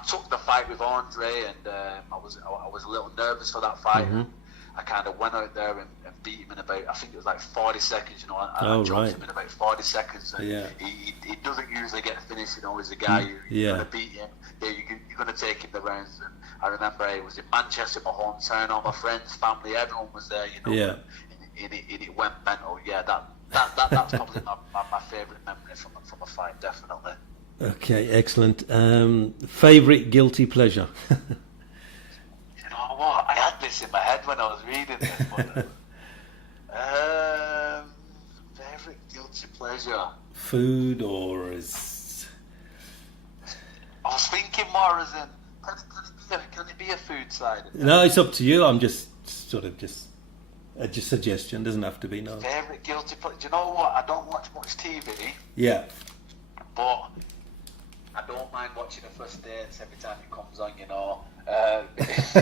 took the fight with Andre, and I was a little nervous for that fight. I kind of went out there and beat him in about, I think it was like 40 seconds, you know. I jumped him in about 40 seconds. And he doesn't usually get a finish, you know. He's a guy you're going to beat him. Yeah, you're going to take him the rounds. And I remember it was in Manchester, my hometown, all my friends, family, everyone was there, you know. Yeah. And it went mental. Yeah, that's probably my favourite memory from a fight, definitely. Okay, excellent. Favourite guilty pleasure? You know what? I had this in my head when I was reading this. But, favourite guilty pleasure? Food or is... I was thinking more as in, can it be a food side? No, it's up to you. I'm just sort of just a suggestion. Doesn't have to be, no. Favourite guilty pleasure? Do you know what? I don't watch much TV. Yeah. But I don't mind watching the First Dates every time it comes on, you know. That's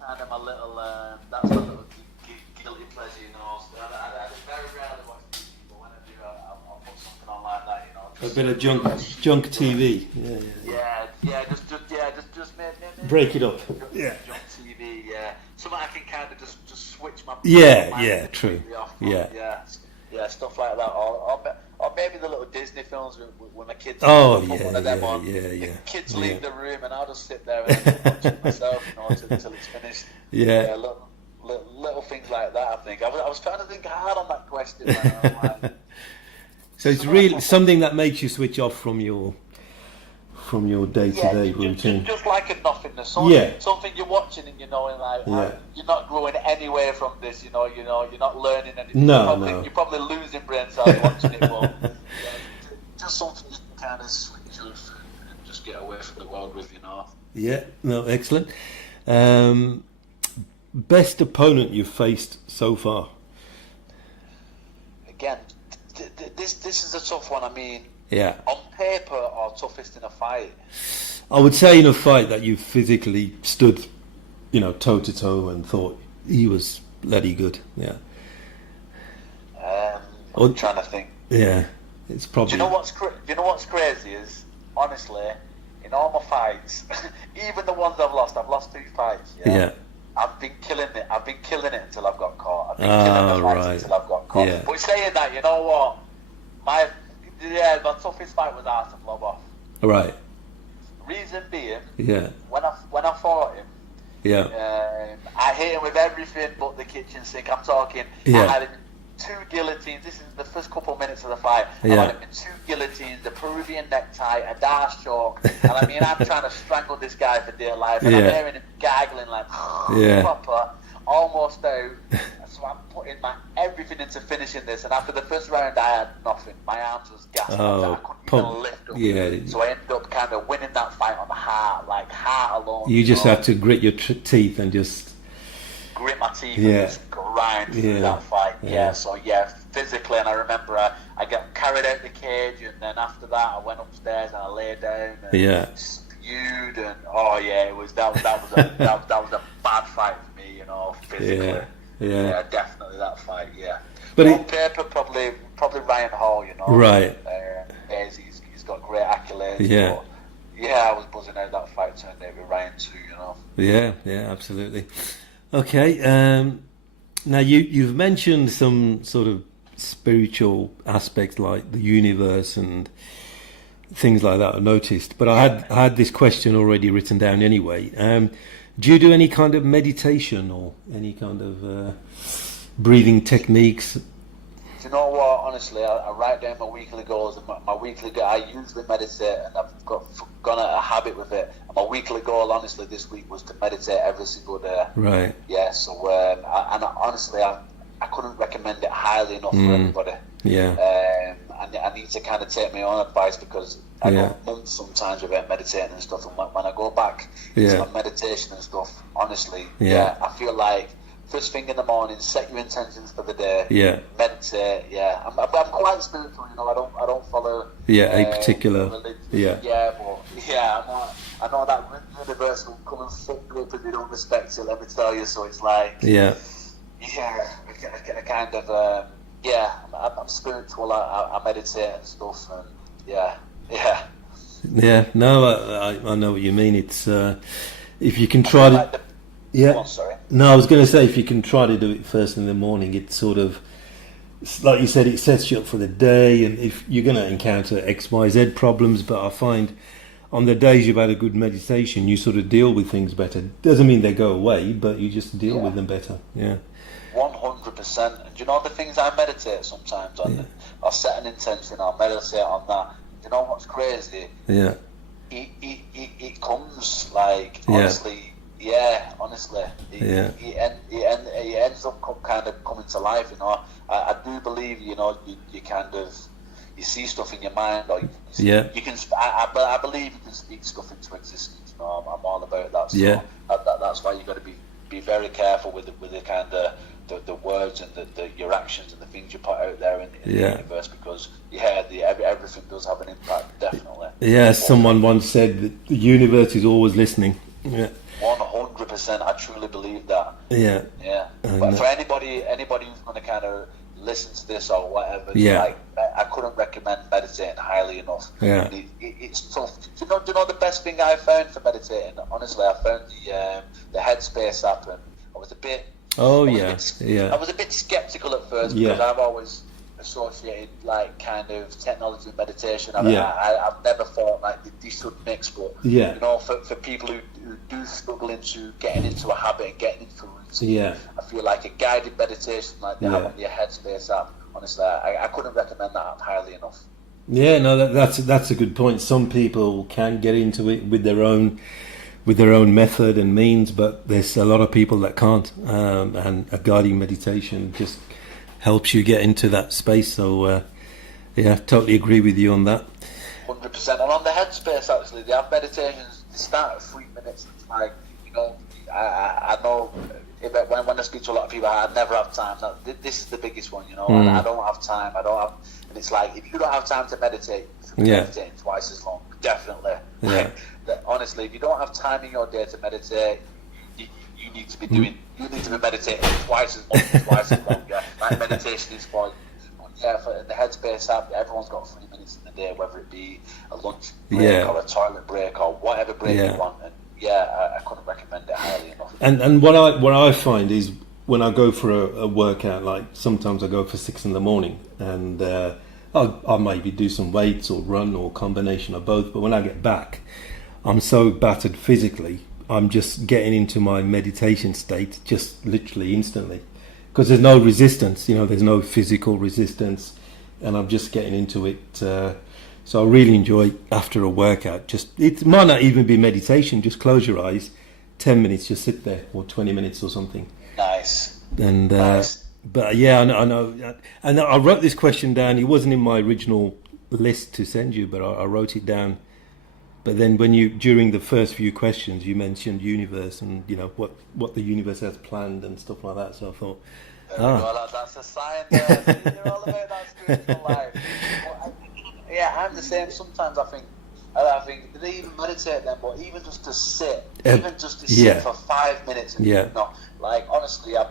kind of my little, guilty pleasure, you know. So I very rarely watch TV, but when I do, I'll put something on like that, you know. A bit of junk TV. Just maybe break it up. Junk TV, something I can kind of just switch my mind true. Off from, stuff like that, or maybe the little Disney films when the kids put one of them on. The kids leave the room and I'll just sit there and watch it myself, you know, until it's finished. Little things like that. I think I was trying to think hard on that question. Man. So it's really something that makes you switch off from your day-to-day routine. Just like a nothingness. Something you're watching and you're knowing you're not growing anywhere from this. You know, you're not learning anything. You're probably losing brain cells watching it. But just something you can kind of switch off and just get away from the world with. You know. Yeah. No. Excellent. Best opponent you've faced so far? Again, this is a tough one. I mean. Yeah. On paper or toughest in a fight? I would say in a fight that you physically stood, toe to toe and thought he was bloody good. Yeah. I'm trying to think. Yeah, it's probably. Do you know what's crazy is, honestly, in all my fights, even the ones I've lost 2 fights. Yeah. I've been killing it. Until I've got caught. I've been killing the fights until I've got caught. Yeah. But saying that, you know what, my toughest fight was Artem Lobov. Right. Reason being, when I fought him, I hit him with everything but the kitchen sink. I'm talking. I had him in 2 guillotines. This is the first couple of minutes of the fight. I had him in 2 guillotines, the Peruvian necktie, a Darce choke, and I mean I'm trying to strangle this guy for dear life, and I'm hearing him gargling like proper, almost out. So I'm putting my everything into finishing this, and after the first round I had nothing. My arms was gassed. I couldn't even lift up. So I ended up kind of winning that fight on the heart, like heart alone. You just had to grit your teeth and just grit my teeth and just grind through that fight. So physically, and I remember I got carried out the cage, and then after that I went upstairs and I lay down and spewed, and it was that was a bad fight for me, physically. Yeah, definitely that fight. Yeah, but on paper, probably Ryan Hall. Right. He's got great accolades. Yeah. But, I was buzzing out that fight turned out with Ryan too. Yeah, absolutely. Okay. Now you've mentioned some sort of spiritual aspects like the universe and things like that. I noticed, but I had this question already written down anyway. Do you do any kind of meditation or any kind of breathing techniques? Do you know what? Honestly, I write down my weekly goals, and my weekly goal, I usually meditate, and I've gone a habit with it. And my weekly goal, honestly, this week was to meditate every single day. Right. Yeah. So, honestly, I couldn't recommend it highly enough for everybody. Yeah. I need to kind of take my own advice, because I go months sometimes without meditating and stuff, and when I go back to my meditation and stuff, honestly, I feel like first thing in the morning, set your intentions for the day, meditate. I'm quite spiritual, I don't follow a particular religion. I know that universe will come and fuck you up if you don't respect it, let me tell you. So it's like I kind of I'm spiritual. I meditate and stuff, and no, I know what you mean. It's if you can try to Yeah. Go on, sorry. No, I was going to say, if you can try to do it first in the morning, it's sort of, like you said, it sets you up for the day, and if you're going to encounter X, Y, Z problems, but I find on the days you've had a good meditation, you sort of deal with things better. Doesn't mean they go away, but you just deal with them better. Yeah. 100%. And do you know the things I meditate sometimes on? I'll set an intention, I'll meditate on that. You know what's crazy? Yeah. It comes like, honestly, honestly. It ends up kind of coming to life, you know. I do believe, you know, you kind of, you see stuff in your mind, or you can. I believe you can speak stuff into existence. You know, I'm all about that. So that's why you got to be very careful with the kind of the words and your actions and the things you put out there in the universe, because everything does have an impact, definitely. Yeah, someone once said that the universe is always listening. Yeah. 100%. I truly believe that. Yeah. Yeah. But for anybody who's going to kind of listen to this or whatever, like, I couldn't recommend meditating highly enough. Yeah. It's tough. Do you know the best thing I found for meditating? Honestly, I found the Headspace app, and I was a bit. I was a bit skeptical at first, because I've always associated like kind of technology and meditation. I've never thought like these should mix, but you know, for people who do struggle into getting into a habit and getting into a routine, I feel like a guided meditation like they have on your Headspace app, honestly, I couldn't recommend that app highly enough. Yeah, no, that's a good point. Some people can get into it with their own method and means, but there's a lot of people that can't, and a guiding meditation just helps you get into that space. So totally agree with you on that. 100%. And on the Headspace, actually, they have meditations. They start at 3 minutes. It's like, you know, I know when I speak to a lot of people, I never have time. This is the biggest one, you know. I don't have time. And it's like, if you don't have time to meditate, you should be meditating twice as long. Definitely. Yeah. Honestly, if you don't have time in your day to meditate, you need to be meditating twice as long. Yeah. Like, meditation is for for the Headspace app, everyone's got 3 minutes in the day, whether it be a lunch break or a toilet break or whatever break you want. And I couldn't recommend it highly enough. And what I find is, when I go for a workout, like sometimes I go for 6 a.m, and I'll maybe do some weights or run or combination of both, but when I get back, I'm so battered physically, I'm just getting into my meditation state just literally instantly, because there's no resistance, you know, there's no physical resistance, and I'm just getting into it. So I really enjoy, after a workout, it might not even be meditation, just close your eyes, 10 minutes, just sit there, or 20 minutes or something. Nice. And but I know, and I wrote this question down. It wasn't in my original list to send you, but I wrote it down. But then during the first few questions, you mentioned universe, and you know what the universe has planned and stuff like that. So I thought, that's a sign there. You're all about that spiritual life. I'm the same. Sometimes I think they even meditate then, but even just to sit, for 5 minutes, and, you know, like, honestly, I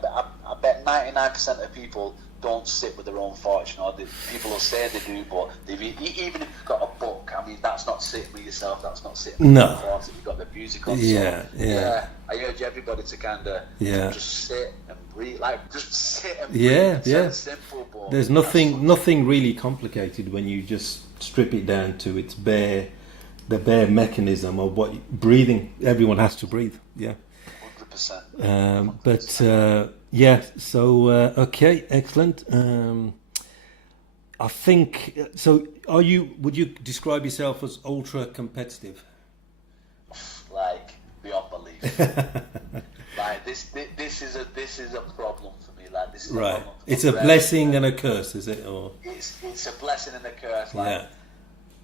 bet 99% of people don't sit with their own thoughts. You know, people will say they do, but even if you've got a book, I mean, that's not sitting with yourself. That's not sitting with your thoughts. If you've got the music on, I urge everybody to kind of just sit and breathe, like just sit and breathe. It's simple, but there's nothing really complicated when you just strip it down to its the bare mechanism of what breathing. Everyone has to breathe. 100%. But so okay, excellent. I think so. Would you describe yourself as ultra competitive? Like, beyond belief. Like, this is a problem for me. Like, this is right. A problem it's a blessing and a curse, is it? Or it's a blessing and a curse. Like,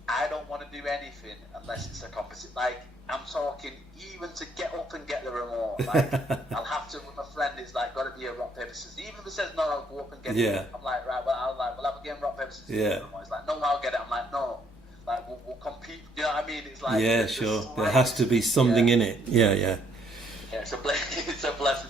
I don't want to do anything unless it's a competition. Like, I'm talking, even to get up and get the remote. Like, I'll have to, with my friend, it's like, got to be a rock, paper, scissors. Even if it says no, I'll go up and get it. I'm like, right, well, we'll have a game rock, paper, scissors. It's like, no, I'll get it. I'm like, no. Like, we'll compete. You know what I mean? It's like, sure. There has to be something in it. Yeah, it's a blessing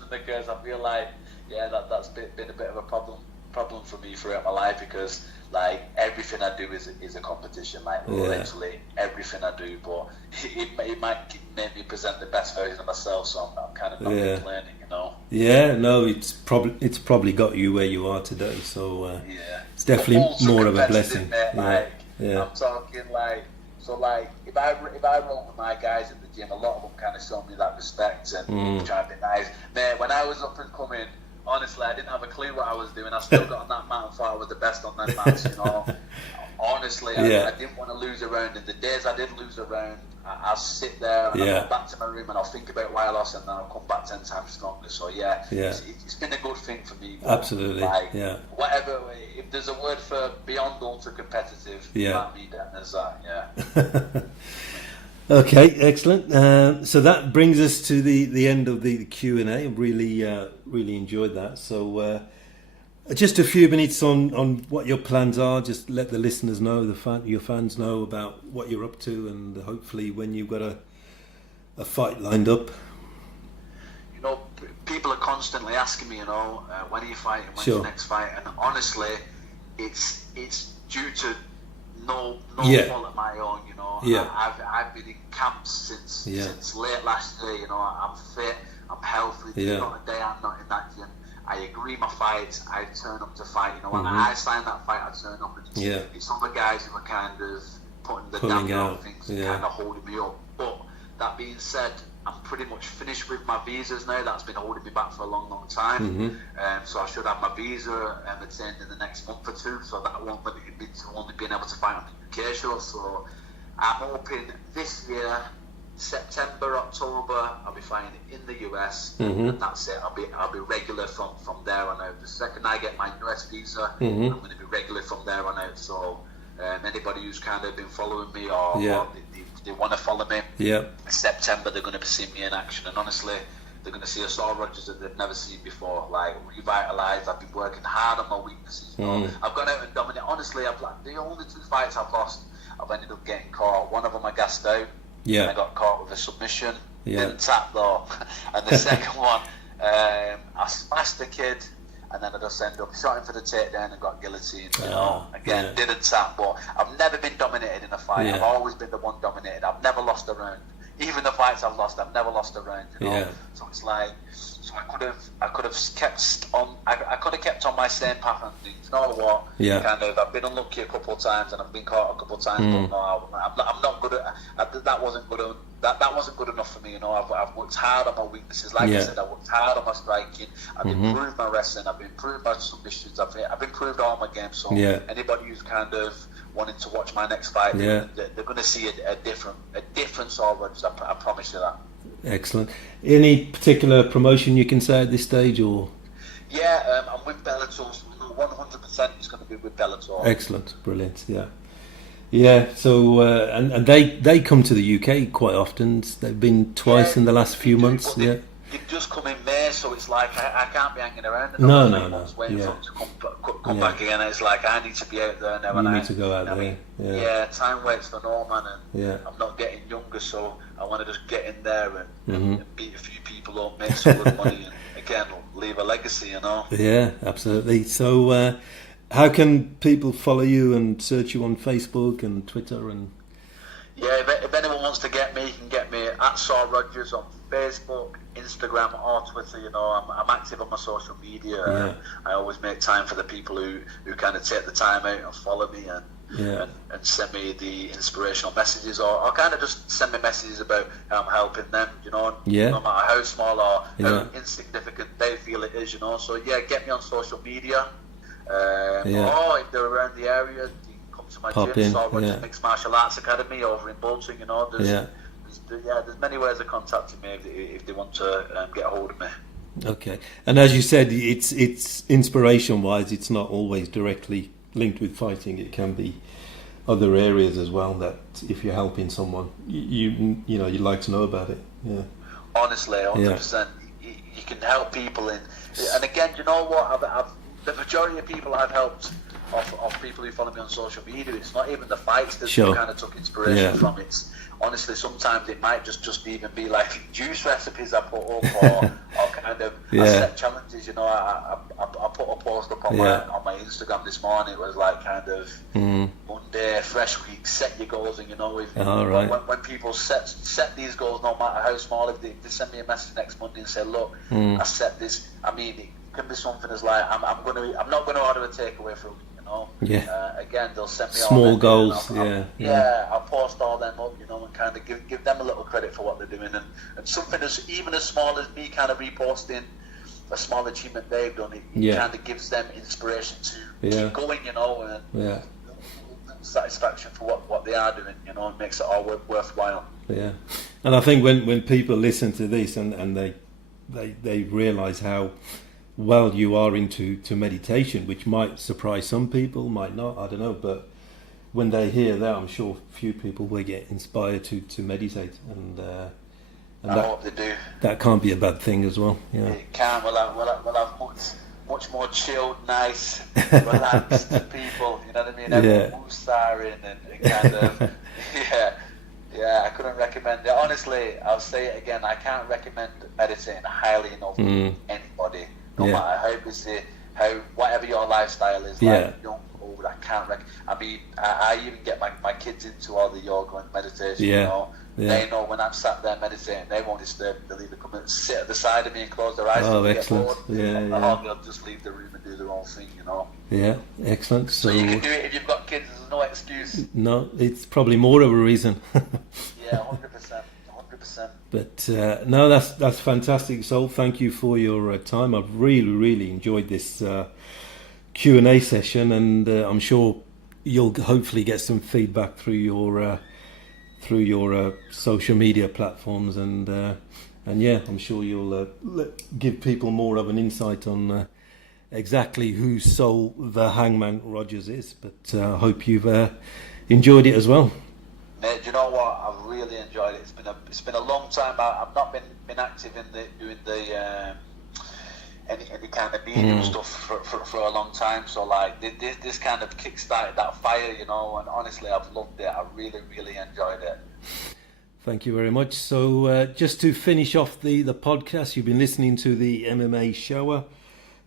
and a curse. I feel like, that's been a bit of a problem. problem for me throughout my life because like everything I do is a competition, like literally everything I do. But it might make me present the best version of myself, so I'm kind of not complaining, you know. Yeah, no, it's probably got you where you are today. So it's definitely more of a blessing. Mate, I'm talking like. So like, if I roll with my guys at the gym, a lot of them kind of show me that respect and try to be nice. Man, when I was up and coming, honestly, I didn't have a clue what I was doing. I still got on that mat and thought I was the best on that mat, you know. Honestly, I didn't want to lose a round. And the days I did lose a round, I'll sit there and I'll go back to my room and I'll think about why I lost and then I'll come back 10 times stronger. So it's been a good thing for me. Absolutely, like, whatever, if there's a word for beyond ultra competitive, that me, then there's that, Okay, excellent. So that brings us to the end of the Q&A. Really enjoyed that. So just a few minutes on what your plans are. Just let the listeners know, your fans know about what you're up to, and hopefully when you've got a fight lined up. You know, people are constantly asking me, you know, when are you fighting? When's your next fight? And honestly, it's due to no fault of my own, you know. I've been in camps since late last year, you know. I'm fit, I'm healthy. There's not a day I'm not in that gym. I agree my fights, I turn up to fight, you know. When I sign that fight, I turn up, and it's other guys who are kind of putting the damper on things and kind of holding me up. But that being said, I'm pretty much finished with my visas now. That's been holding me back for a long time. So I should have my visa attained in the next month or two. So that won't limit me to only being able to fight on the UK show. So I'm hoping this year, September, October, I'll be fighting in the US, and that's it. I'll be regular from there on out. The second I get my US visa, I'm going to be regular from there on out. So anybody who's kind of been following me or they want to follow me, in September they're going to be seeing me in action, and honestly, they're going to see a Saul Rogers that they've never seen before, like revitalised. I've been working hard on my weaknesses. You know? I've gone out and dominated. Honestly, the only 2 fights I've lost, I've ended up getting caught. One of them I gassed out. And I got caught with a submission. Didn't tap though. And the second one, I smashed the kid, and then I just ended up shot him for the takedown and got guillotined. You know, again, didn't tap. But I've never been dominated in a fight. I've always been the one dominated. I've never lost a round. Even the fights I've lost, I've never lost a round. You know, so it's like, I could have kept on. I could have kept on my same path and things. You know what? Kind of. I've been unlucky a couple of times and I've been caught a couple of times. But no, I'm not good at. That wasn't good. That wasn't good enough for me. You know, I've worked hard on my weaknesses. Like I said, I worked hard on my striking. I've improved my wrestling. I've improved my submissions. I've improved all my games. So anybody who's kind of wanting to watch my next fight, they're going to see a different Saul Rogers. I promise you that. Excellent. Any particular promotion you can say at this stage, or? I'm with Bellator, so 100% it's going to be with Bellator. Excellent, brilliant. So and they come to the UK quite often. They've been twice in the last few months. They've just come in May, so it's like I can't be hanging around. No. Waiting for them to come back again. It's like I need to be out there now. You need to go out there. Time waits for no man, and I'm not getting younger, so I want to just get in there and beat a few people up, make some good money, and again leave a legacy. You know. Yeah, absolutely. So, how can people follow you and search you on Facebook and Twitter and? If anyone wants to get me, you can get me at Saul Rogers on Facebook, Instagram, or Twitter. You know, I'm active on my social media. I always make time for the people who kind of take the time out and follow me and send me the inspirational messages, or kind of just send me messages about how I'm helping them. You know, no matter how small or how insignificant they feel it is. You know, so get me on social media. Or if they're around the area, you can come to my gym, Saul Rogers Mixed Martial Arts Academy over in Bolton. You know, there's many ways of contacting me if they want to get a hold of me. Okay, and as you said, it's inspiration wise, it's not always directly linked with fighting. It can be other areas as well, that if you're helping someone, you know you'd like to know about it. Honestly, 100%. You can help people and again, you know what? I've the majority of people I've helped of people who follow me on social media, it's not even the fights that I kind of took inspiration from. It's honestly, sometimes it might just even be like juice recipes I put up, or kind of I set challenges. You know, I put a post up on my Instagram this morning. It was like kind of Monday, fresh week, set your goals, and when people set these goals, no matter how small, if they send me a message next Monday and say, look, I set this. I mean, it can be something as like I'm not going to order a takeaway from again, they'll send me small goals. I'll post all them up, and kind of give them a little credit for what they're doing, and something even as small as me kind of reposting a small achievement they've done, it kind of gives them inspiration to keep going, and satisfaction for what they are doing, and makes it all worthwhile. Yeah, and I think when people listen to this and they realise how well you are into meditation, which might surprise some people, might not, I don't know, but when they hear that, I'm sure few people will get inspired to meditate, and I hope they do. That can't be a bad thing as well. Yeah, it can. We'll have much more chilled, nice, relaxed people. You know what I mean? Everyone woosahing and kind of I couldn't recommend it. Honestly, I'll say it again. I can't recommend meditating highly enough to anybody. No matter how busy, whatever your lifestyle is, like young, old, I can't I mean, I even get my kids into all the yoga and meditation, They know when I'm sat there meditating, they won't disturb me. They'll either come and sit at the side of me and close their eyes. Oh, excellent. Or they'll just leave the room and do their own thing, Yeah, excellent. So you can do it if you've got kids, there's no excuse. No, it's probably more of a reason. 100%. But no, that's fantastic, Saul. Thank you for your time. I've really enjoyed this Q&A session, and I'm sure you'll hopefully get some feedback through your social media platforms, and I'm sure you'll give people more of an insight on exactly who Saul the Hangman Rogers is. But I hope you've enjoyed it as well. Mate, do you know what? I've really enjoyed it. It's been a long time. I've not been active in doing the any kind of media stuff for a long time. So like this kind of kick-started that fire, and honestly, I've loved it. I really enjoyed it. Thank you very much. So just to finish off the podcast, you've been listening to the MMA Shower.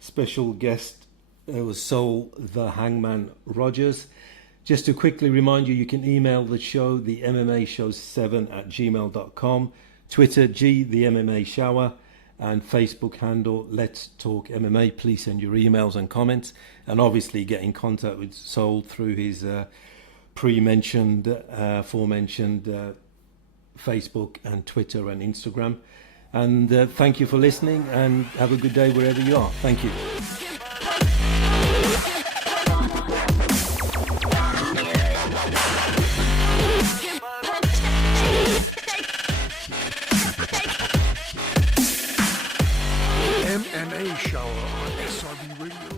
Special guest was Saul the Hangman Rogers. Just to quickly remind you, you can email the show, the MMA Show 7@gmail.com, Twitter, the MMA Shower, and Facebook handle, Let's Talk MMA. Please send your emails and comments, and obviously get in contact with Saul through his aforementioned Facebook and Twitter and Instagram. And thank you for listening, and have a good day wherever you are. Thank you. MMA Shower on SRB Radio.